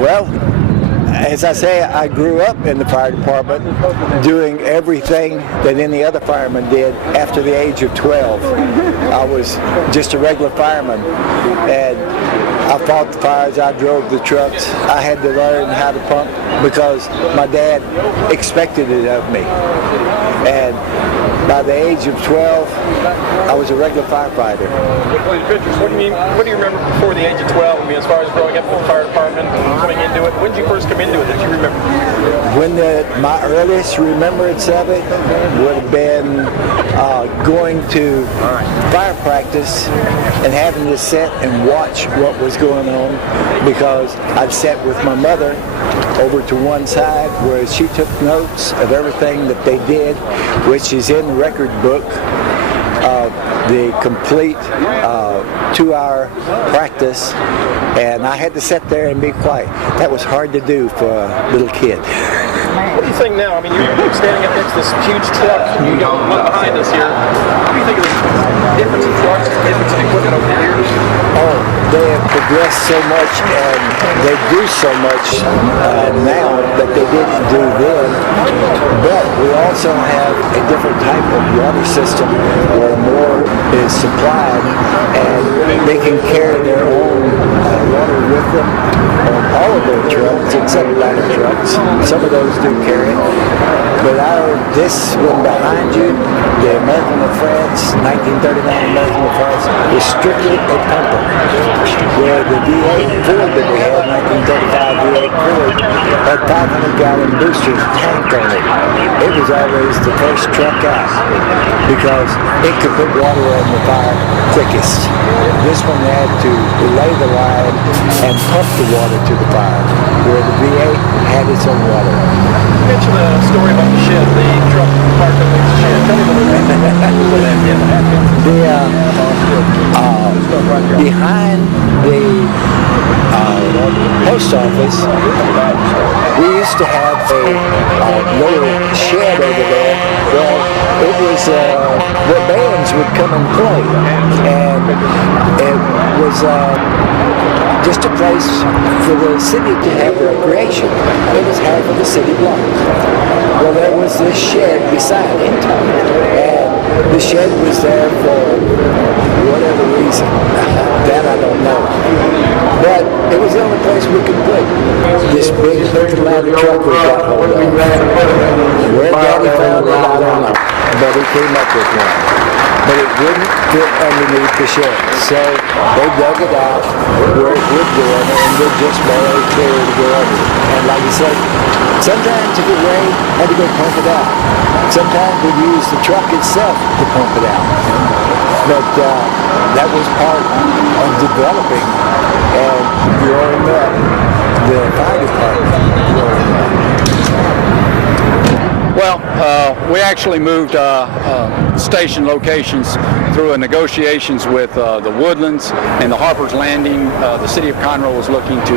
Well, as I say, I grew up in the fire department doing everything that any other fireman did after the age of 12. I was just a regular fireman, and I fought the fires, I drove the trucks. I had to learn how to pump because my dad expected it of me. And by the age of 12, I was a regular firefighter. What do you remember before the age of 12? I mean, as far as growing up in the fire department, coming into it, when did you first come into it that you remember? My earliest remembrance of it would have been going to fire practice and having to sit and watch what was going on, because I'd sat with my mother over to one side where she took notes of everything that they did, which is in the record book of the complete 2-hour practice, and I had to sit there and be quiet. That was hard to do for a little kid. What do you think now? I mean, you're standing up next to this huge truck, and you got one behind us here. What do you think of the difference in trucks, the difference in equipment over the years? Oh, they have progressed so much, and they do so much now that they didn't do then. But we also have a different type of water system where more is supplied, and they can carry their own water with them on all of their trucks, except ladder trucks. Some of those do carry it. But this one behind you, the American of France, 1939 American of France, was strictly a pumper. Where the V8 Ford that we had, 1935 V8 Ford, had 500-gallon booster tank on it. It was always the first truck out because it could put water on the fire quickest. This one had to lay the line and pump the water to the fire, where the V8 had its own water. You mentioned a story about the shed, the truck parked up next to the shed. Tell me a little bit about that. Behind the post office, we used to have a little shed over there. Well, it was where bands would come and play, and it was just a place for the city to have recreation. It was half of the city block. Well, there was this shed beside it, and the shed was there for whatever reason. That I don't know. But it was the only place we could put this big ladder truck we got hold of. Where Daddy found it, I don't know. But he came up with one. But it wouldn't fit underneath the shed. So they dug it out where it would go in, and would just barely clear to go under. And like you said, sometimes if it rained, had to go pump it out. Sometimes we'd use the truck itself to pump it out. But that was part of developing and growing up the fire department. Well, we actually moved station locations through negotiations with the Woodlands and the Harper's Landing. The city of Conroe was looking to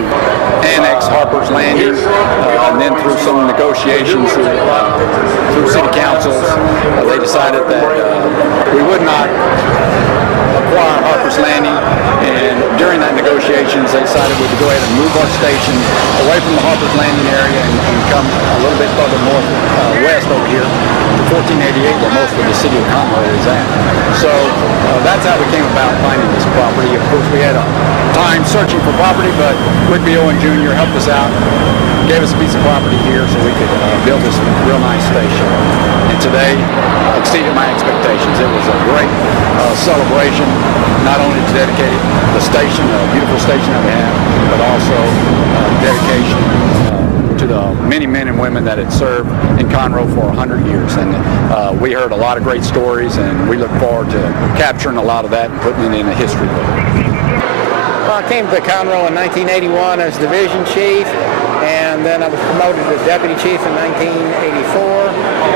annex Harper's Landing, and then through some negotiations through city councils, they decided that we would not acquire Harper's Landing, and during that negotiations they decided we would go ahead and move our station away from the Harper's Landing area and come a little bit further west over here to 1488, where most of the city of Conroe is at. So that's how we came about finding this property. Of course, we had a time searching for property, but Rick B. Owen Jr. helped us out, gave us a piece of property here so we could build this real nice station. And today exceeded my expectations. It was a great celebration, not only to dedicate the station, a beautiful station that we have, but also dedication to the many men and women that had served in Conroe for 100 years. And we heard a lot of great stories, and we look forward to capturing a lot of that and putting it in a history book. Well, I came to Conroe in 1981 as division chief, and then I was promoted to deputy chief in 1984.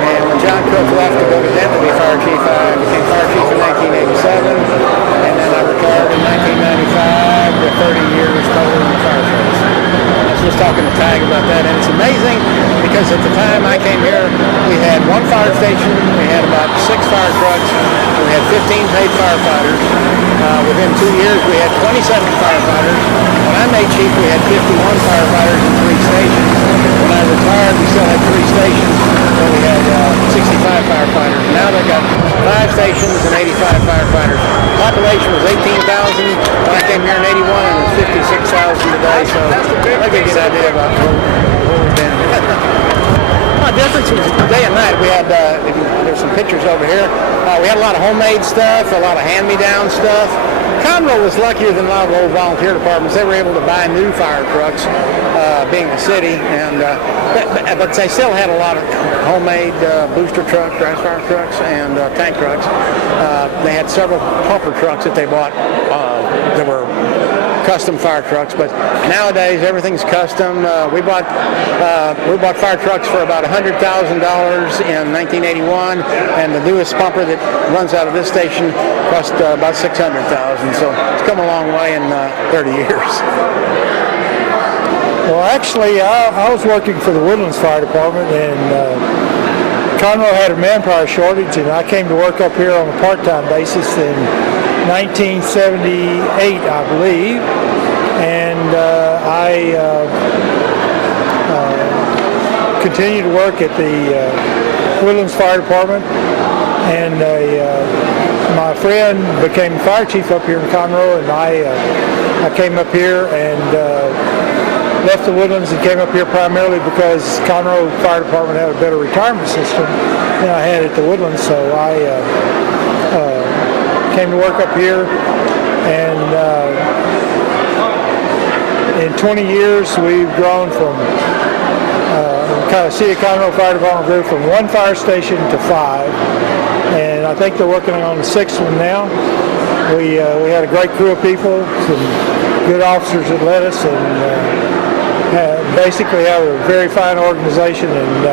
And when John Cook left to go to deputy fire chief, I became fire chief in 1987, and then I retired in 1995 with 30 years total in the fire service. I was just talking to Tag about that, and it's amazing because at the time I came here, we had one fire station, we had about 6 fire trucks, we had 15 paid firefighters, Within 2 years, we had 27 firefighters. When I made chief, we had 51 firefighters in 3 stations. When I retired, we still had 3 stations, so we had 65 firefighters. Now they've got 5 stations and 85 firefighters. Population was 18,000 when I came here in 81, and it's 56,000 today, so that gives you an idea about where we've been. The difference was day and night. We had, there's some pictures over here. We had a lot of homemade stuff, a lot of hand-me-down stuff. Conroe was luckier than a lot of old volunteer departments. They were able to buy new fire trucks, being a city, and but they still had a lot of homemade booster trucks, grass fire trucks, and tank trucks. They had several pumper trucks that they bought that were custom fire trucks, but nowadays everything's custom. We bought fire trucks for about $100,000 in 1981, and the newest pumper that runs out of this station cost about $600,000. So it's come a long way in 30 years. Well, actually, I was working for the Woodlands Fire Department, and Conroe had a manpower shortage, and I came to work up here on a part-time basis in 1978, I believe, and I continued to work at the Woodlands Fire Department, and my friend became fire chief up here in Conroe, and I came up here and left the Woodlands and came up here primarily because Conroe Fire Department had a better retirement system than I had at the Woodlands, so I came to work up here, and in 20 years we've grown from City of Conroe Fire Department grew from 1 fire station to 5, and I think they're working on the 6th one now. We had a great crew of people, some good officers that led us, and basically have a very fine organization, and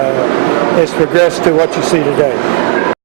it's progressed to what you see today.